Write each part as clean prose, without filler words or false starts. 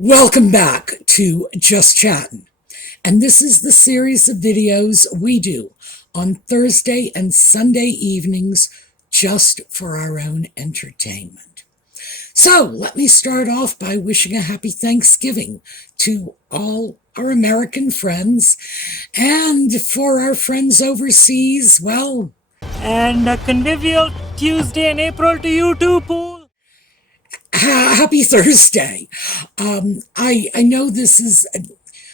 Welcome back to Just Chattin', and this is the series of videos we do on Thursday and Sunday evenings just for our own entertainment. So let me start off by wishing a happy Thanksgiving to all our American friends, and for our friends overseas, well, and a convivial Tuesday in April to you too, Paul. happy Thursday. I know this is,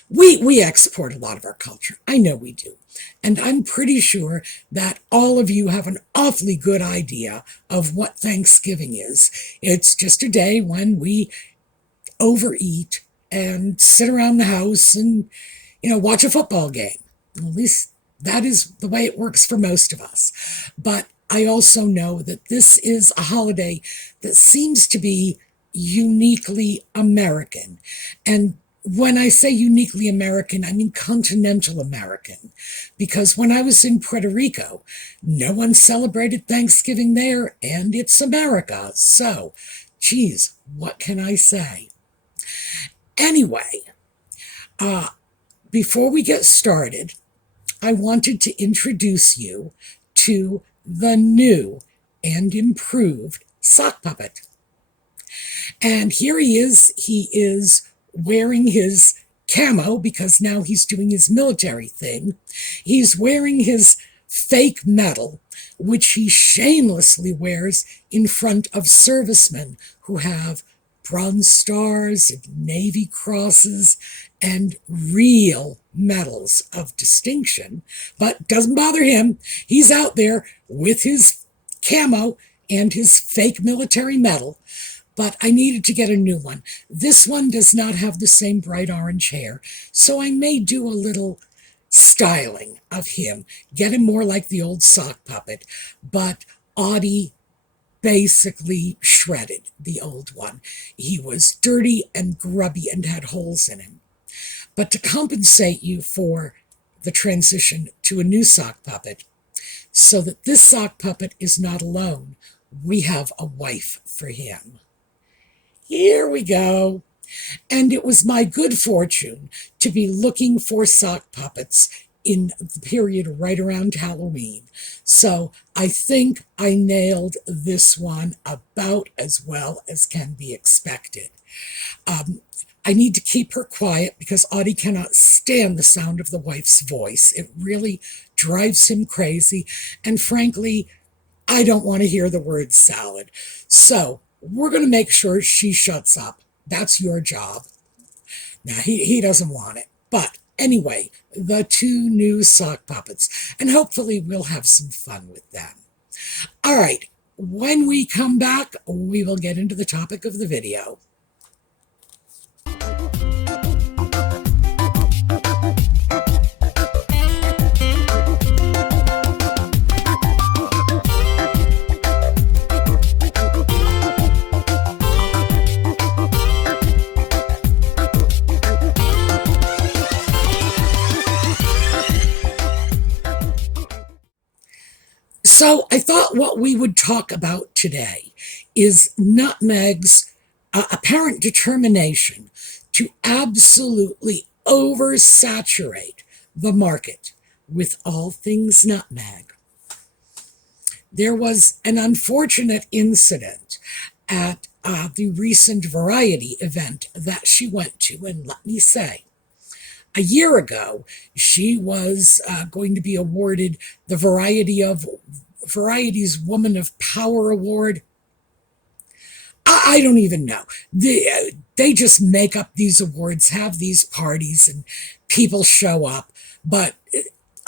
we export a lot of our culture. I know we do. And I'm pretty sure that all of you have an awfully good idea of what Thanksgiving is. It's just a day when we overeat and sit around the house and, watch a football game. At least that is the way it works for most of us. But I also know that this is a holiday that seems to be uniquely American. And when I say uniquely American, I mean continental American. Because when I was in Puerto Rico, no one celebrated Thanksgiving there, and it's America. So, geez, what can I say? Anyway, before we get started, I wanted to introduce you to the new and improved sock puppet. And here he is. He is wearing his camo because now he's doing his military thing. He's wearing his fake medal, which he shamelessly wears in front of servicemen who have Bronze Stars and Navy Crosses and real medals of distinction. But doesn't bother him. He's out there with his camo and his fake military medal. But I needed to get a new one. This one does not have the same bright orange hair, so I may do a little styling of him, get him more like the old sock puppet. But Audie basically shredded the old one. He was dirty and grubby and had holes in him. But to compensate you for the transition to a new sock puppet, so that this sock puppet is not alone, we have a wife for him. Here we go. And it was my good fortune to be looking for sock puppets in the period right around Halloween. So I think I nailed this one about as well as can be expected. I need to keep her quiet because Audie cannot stand the sound of the wife's voice. It really drives him crazy. And frankly, I don't want to hear the word salad. So we're going to make sure she shuts up. That's your job. Now, he doesn't want it. But anyway, the two new sock puppets. And hopefully we'll have some fun with them. All right. When we come back, we will get into the topic of the video. So I thought what we would talk about today is Nutmeg's apparent determination to absolutely oversaturate the market with all things nutmeg. There was an unfortunate incident at the recent Variety event that she went to, and let me say, a year ago, she was going to be awarded the Variety's Woman of Power Award. I don't even know. They just make up these awards, have these parties, and people show up. But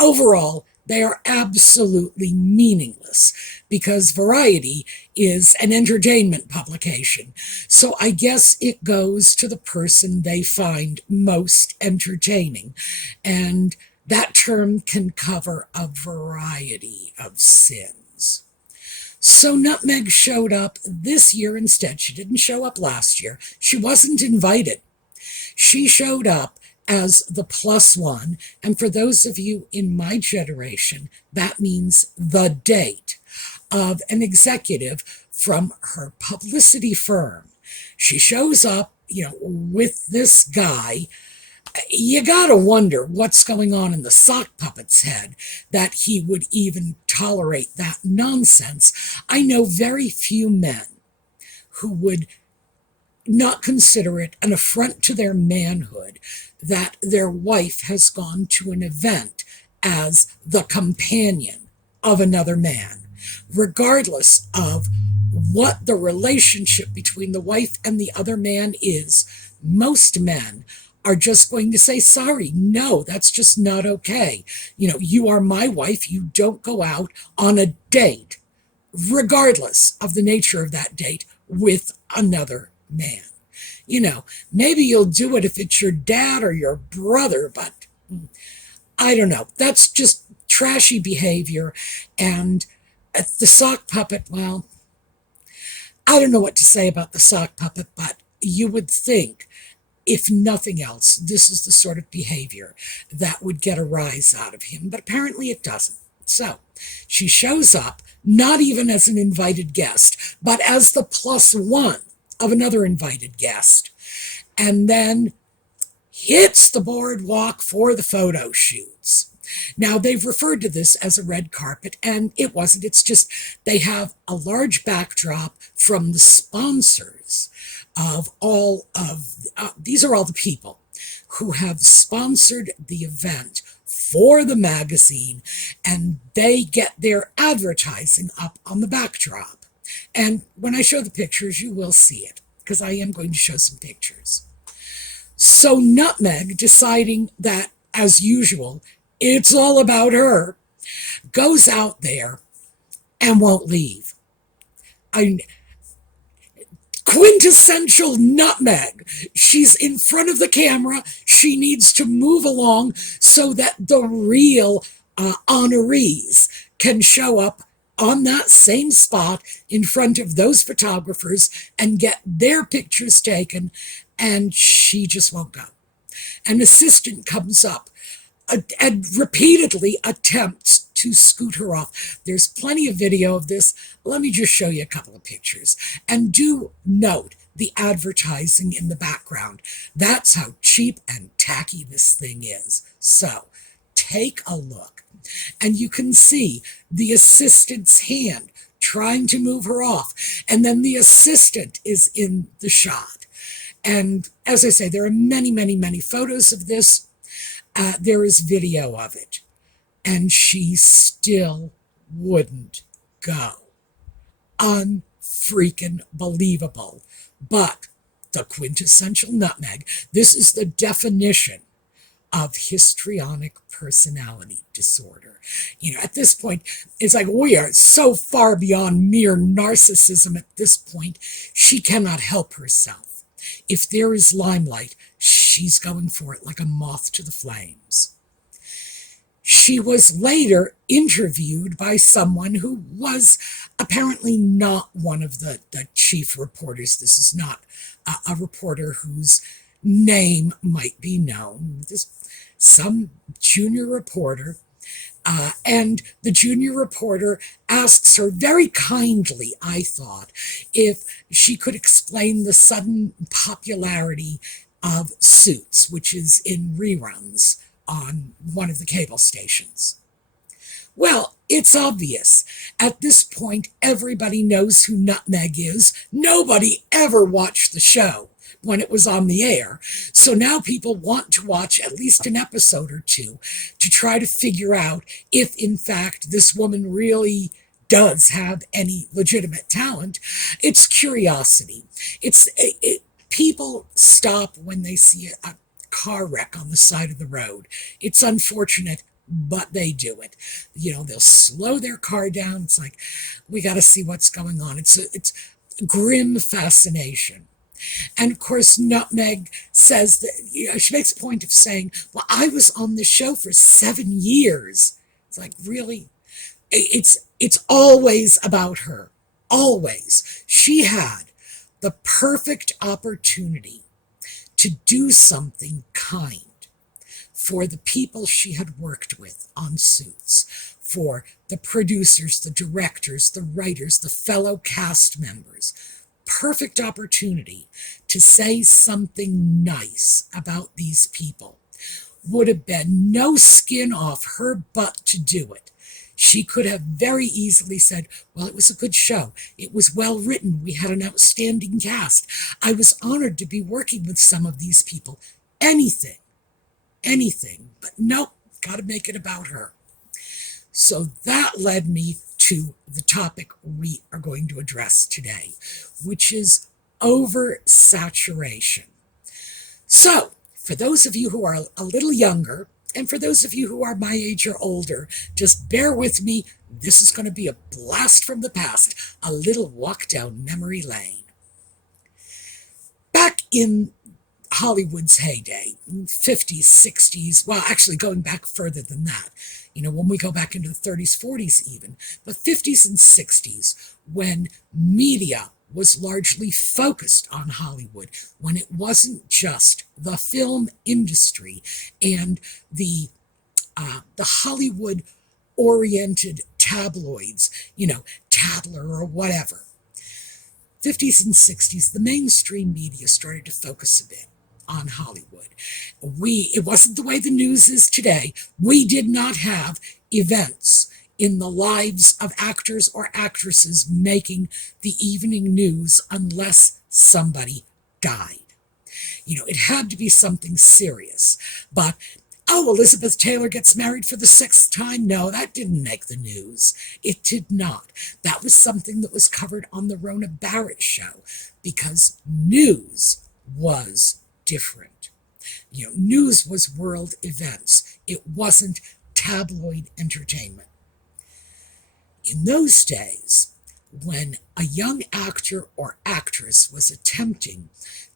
overall, they are absolutely meaningless because Variety is an entertainment publication. So I guess it goes to the person they find most entertaining. And that term can cover a variety of sins. So Nutmeg showed up this year instead. She didn't show up last year. She wasn't invited. She showed up as the +1, and for those of you in my generation, that means the date of an executive from her publicity firm. she shows up, with this guy. You gotta wonder what's going on in the sock puppet's head that he would even tolerate that nonsense. I know very few men who would not consider it an affront to their manhood that their wife has gone to an event as the companion of another man, regardless of what the relationship between the wife and the other man is. Most men are just going to say, sorry, no, that's just not okay. You are my wife. You don't go out on a date, regardless of the nature of that date, with another man. Maybe you'll do it if it's your dad or your brother, but I don't know. That's just trashy behavior. And the sock puppet, well, I don't know what to say about the sock puppet, but you would think, if nothing else, this is the sort of behavior that would get a rise out of him, but apparently it doesn't. So she shows up, not even as an invited guest, but as the +1 of another invited guest, and then hits the boardwalk for the photo shoots. Now, they've referred to this as a red carpet, and it wasn't. It's just they have a large backdrop from the sponsors of all of, these are all the people who have sponsored the event for the magazine, and they get their advertising up on the backdrop. And when I show the pictures, you will see it, because I am going to show some pictures. So Nutmeg, deciding that, as usual, it's all about her, goes out there and won't leave. Quintessential Nutmeg. She's in front of the camera. She needs to move along so that the real honorees can show up on that same spot in front of those photographers and get their pictures taken, and she just won't go. An assistant comes up and repeatedly attempts to scoot her off. There's plenty of video of this. Let me just show you a couple of pictures. And do note the advertising in the background. That's how cheap and tacky this thing is. So take a look. And you can see the assistant's hand trying to move her off. And then the assistant is in the shot. And as I say, there are many, many, many photos of this. There is video of it. And she still wouldn't go. Unfreaking believable. But the quintessential Nutmeg, this is the definition of histrionic personality disorder. At this point, it's like we are so far beyond mere narcissism at this point, she cannot help herself. If there is limelight, she's going for it like a moth to the flames. She was later interviewed by someone who was apparently not one of the chief reporters. This is not a reporter whose name might be known. Some junior reporter. And the junior reporter asks her very kindly, I thought, if she could explain the sudden popularity of Suits, which is in reruns on one of the cable stations. Well, it's obvious. At this point, everybody knows who Nutmeg is. Nobody ever watched the show when it was on the air. So now people want to watch at least an episode or two to try to figure out if, in fact, this woman really does have any legitimate talent. It's curiosity. People stop when they see a car wreck on the side of the road. It's unfortunate, but they do it. They'll slow their car down. It's like, we got to see what's going on. It's grim fascination. And of course, Nutmeg says that, she makes a point of saying, well, I was on the show for 7 years. It's like, really? It's always about her. Always. She had the perfect opportunity to do something kind for the people she had worked with on Suits, for the producers, the directors, the writers, the fellow cast members. perfect opportunity to say something nice about these people. Would have been no skin off her butt to do it. She could have very easily said, well, it was a good show. It was well written. We had an outstanding cast. I was honored to be working with some of these people. Anything. But nope, got to make it about her. So that led me to the topic we are going to address today, which is oversaturation. So, for those of you who are a little younger, and for those of you who are my age or older, just bear with me. This is going to be a blast from the past, a little walk down memory lane. Back in Hollywood's heyday, 50s, 60s, well, actually going back further than that, when we go back into the 30s, 40s even, but 50s and 60s, when media was largely focused on Hollywood, when it wasn't just the film industry and the Hollywood-oriented tabloids, Tatler or whatever. 50s and 60s, the mainstream media started to focus a bit on Hollywood. It wasn't the way the news is today. We did not have events in the lives of actors or actresses making the evening news unless somebody died. It had to be something serious. But, Elizabeth Taylor gets married for the 6th time? No, that didn't make the news. It did not. That was something that was covered on the Rona Barrett show because news was different. News was world events. It wasn't tabloid entertainment. In those days, when a young actor or actress was attempting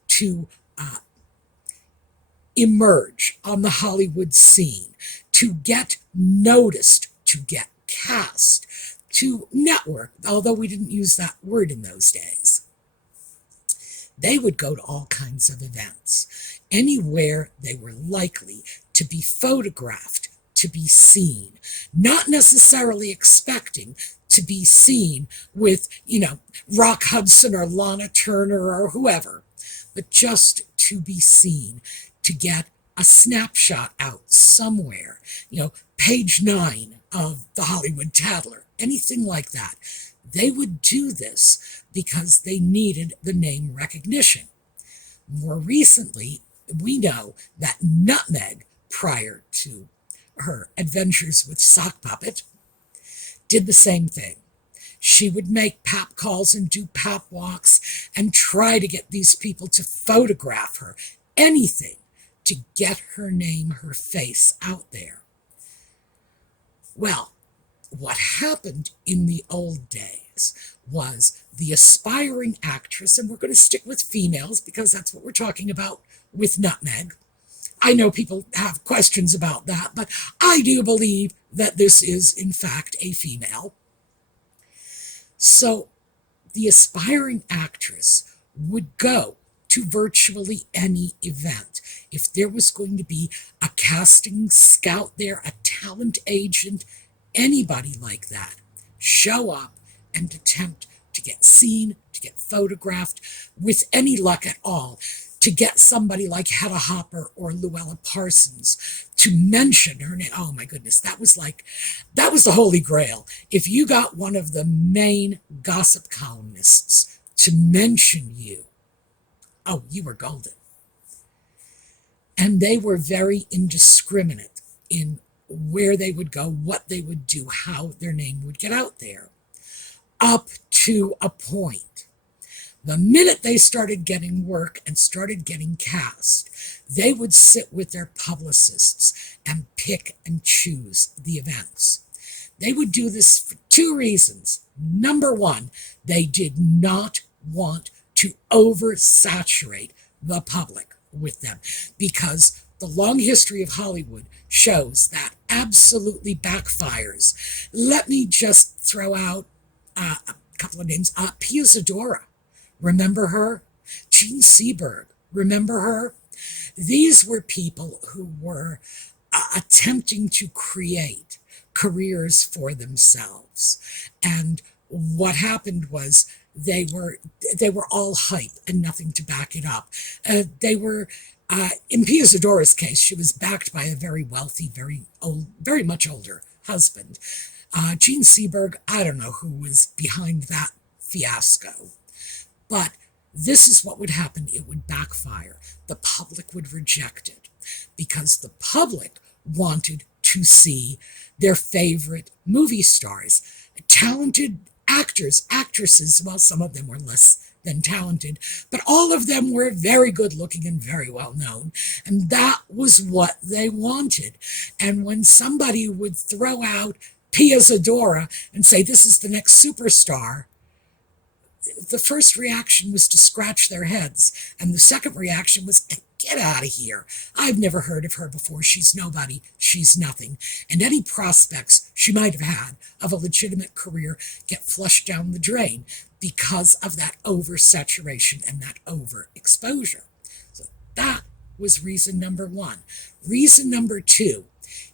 to emerge on the Hollywood scene, to get noticed, to get cast, to network, although we didn't use that word in those days, they would go to all kinds of events, anywhere they were likely to be photographed, to be seen, not necessarily expecting to be seen with, Rock Hudson or Lana Turner or whoever, but just to be seen, to get a snapshot out somewhere, page 9 of the Hollywood Tatler, anything like that. They would do this because they needed the name recognition. More recently, we know that Nutmeg, prior to her adventures with Sock Puppet, did the same thing. She would make pap calls and do pap walks and try to get these people to photograph her, anything to get her name, her face out there. Well, what happened in the old days was the aspiring actress, and we're going to stick with females because that's what we're talking about with Nutmeg. I know people have questions about that, but I do believe that this is, in fact, a female. So the aspiring actress would go to virtually any event. If there was going to be a casting scout there, a talent agent, anybody like that, show up and attempt to get seen, to get photographed, with any luck at all, to get somebody like Hedda Hopper or Luella Parsons to mention her name. Oh my goodness, that was the Holy Grail. If you got one of the main gossip columnists to mention you, oh, you were golden. And they were very indiscriminate in where they would go, what they would do, how their name would get out there, up to a point. The minute they started getting work and started getting cast, they would sit with their publicists and pick and choose the events. They would do this for 2 reasons. Number 1, they did not want to oversaturate the public with them, because the long history of Hollywood shows that absolutely backfires. Let me just throw out a couple of names. Pia Zadora, remember her? Gene Seberg, remember her? These were people who were attempting to create careers for themselves. And what happened was they were all hype and nothing to back it up. They were in Pia Zadora's case, she was backed by a very wealthy, very old, very much older husband. Gene Seberg, I don't know who was behind that fiasco, but this is what would happen. It would backfire. The public would reject it because the public wanted to see their favorite movie stars, talented actors, actresses. Well, some of them were less than talented, but all of them were very good looking and very well known. And that was what they wanted. And when somebody would throw out Pia Zadora and say, this is the next superstar, the first reaction was to scratch their heads. And the second reaction was, get out of here. I've never heard of her before. She's nobody. She's nothing. And any prospects she might have had of a legitimate career get flushed down the drain because of that oversaturation and that overexposure. So that was reason number one. Reason number two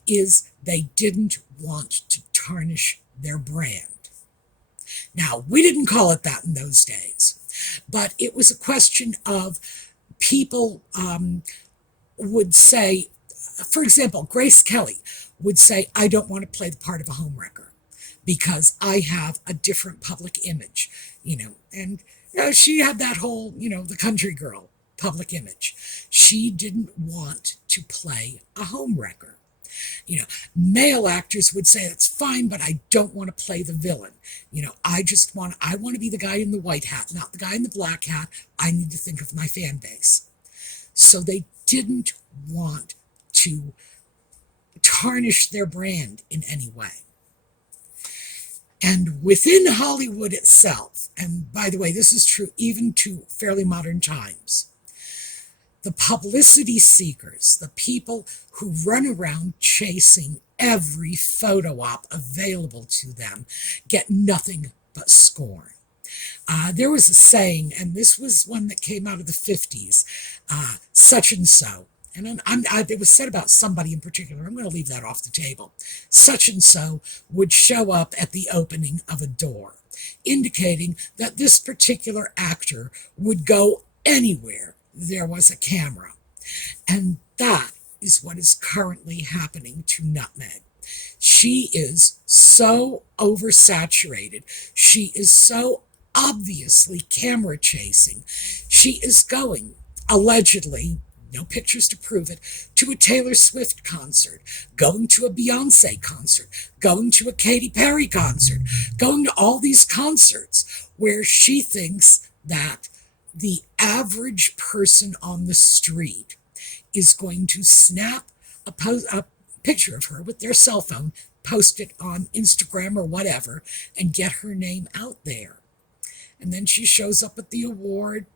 is they didn't want to tarnish their brand. Now, we didn't call it that in those days, but it was a question of people would say, for example, Grace Kelly would say, I don't want to play the part of a homewrecker because I have a different public image, and she had that whole, the country girl public image. She didn't want to play a homewrecker. Male actors would say that's fine, but I don't want to play the villain. I want to be the guy in the white hat, not the guy in the black hat. I need to think of my fan base. So they didn't want to tarnish their brand in any way. And within Hollywood itself, and by the way, this is true even to fairly modern times, the publicity seekers, the people who run around chasing every photo op available to them, get nothing but scorn. There was a saying, and this was one that came out of the 50s, such and so, and it was said about somebody in particular, I'm going to leave that off the table, such and so would show up at the opening of a door, indicating that this particular actor would go anywhere there was a camera. And that is what is currently happening to Nutmeg. She is so oversaturated. She is so obviously camera chasing. She is going, allegedly, no pictures to prove it, to a Taylor Swift concert, going to a Beyonce concert, going to a Katy Perry concert, going to all these concerts where she thinks that the average person on the street is going to snap a picture of her with their cell phone, post it on Instagram or whatever, and get her name out there. And then she shows up at the award,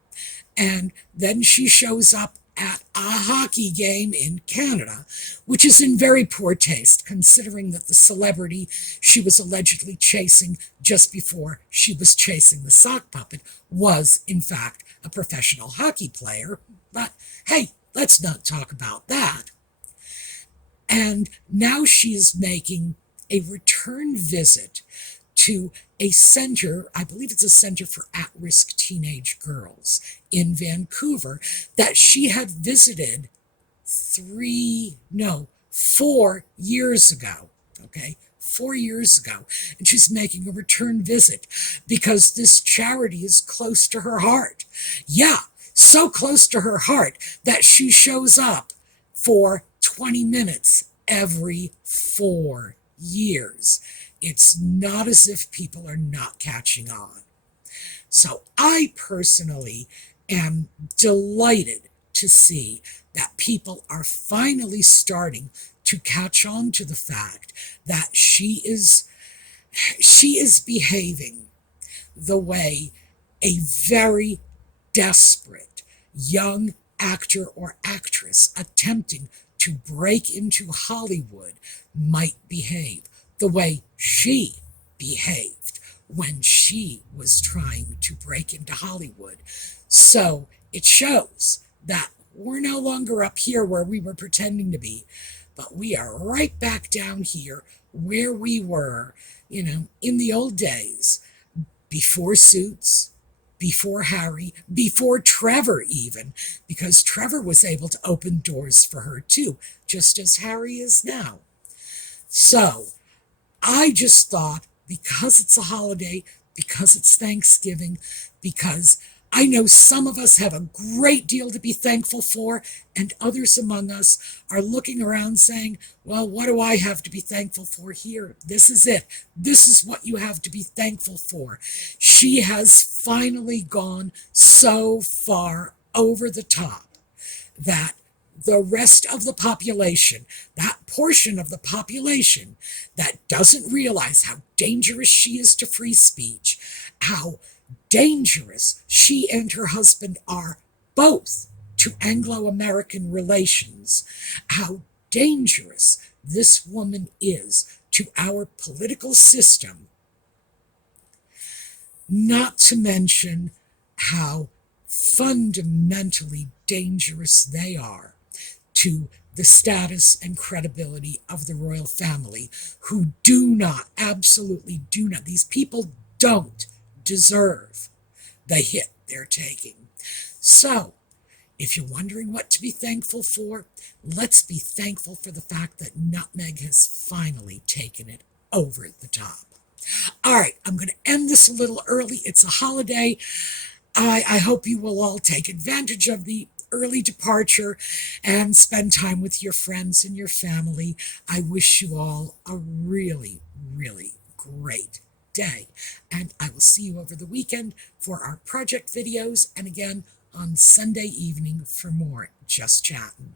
and then she shows up at a hockey game in Canada, which is in very poor taste, considering that the celebrity she was allegedly chasing just before she was chasing the sock puppet was, in fact, a professional hockey player. But hey, let's not talk about that. And now she is making a return visit to a center, I believe it's a center for at-risk teenage girls in Vancouver, that she had visited 4 years ago, okay? 4 years ago, and she's making a return visit because this charity is close to her heart. Yeah, so close to her heart that she shows up for 20 minutes every 4 years. It's not as if people are not catching on. So I personally am delighted to see that people are finally starting to catch on to the fact that she is behaving the way a very desperate young actor or actress attempting to break into Hollywood might behave, the way she behaved when she was trying to break into Hollywood. So it shows that we're no longer up here where we were pretending to be, but we are right back down here where we were, in the old days, before Suits, before Harry, before Trevor even, because Trevor was able to open doors for her too, just as Harry is now. So I just thought, because it's a holiday, because it's Thanksgiving, because I know some of us have a great deal to be thankful for, and others among us are looking around saying, well, what do I have to be thankful for here? This is it. This is what you have to be thankful for. She has finally gone so far over the top that the rest of the population, that portion of the population that doesn't realize how dangerous she is to free speech, how dangerous she and her husband are both to Anglo-American relations, how dangerous this woman is to our political system, not to mention how fundamentally dangerous they are to the status and credibility of the royal family, who do not, absolutely do not, these people don't deserve the hit they're taking. So, if you're wondering what to be thankful for, let's be thankful for the fact that Nutmeg has finally taken it over the top. All right, I'm going to end this a little early. It's a holiday. I hope you will all take advantage of the early departure and spend time with your friends and your family. I wish you all a really, really great day. And I will see you over the weekend for our project videos, and again on Sunday evening for more Just Chattin'.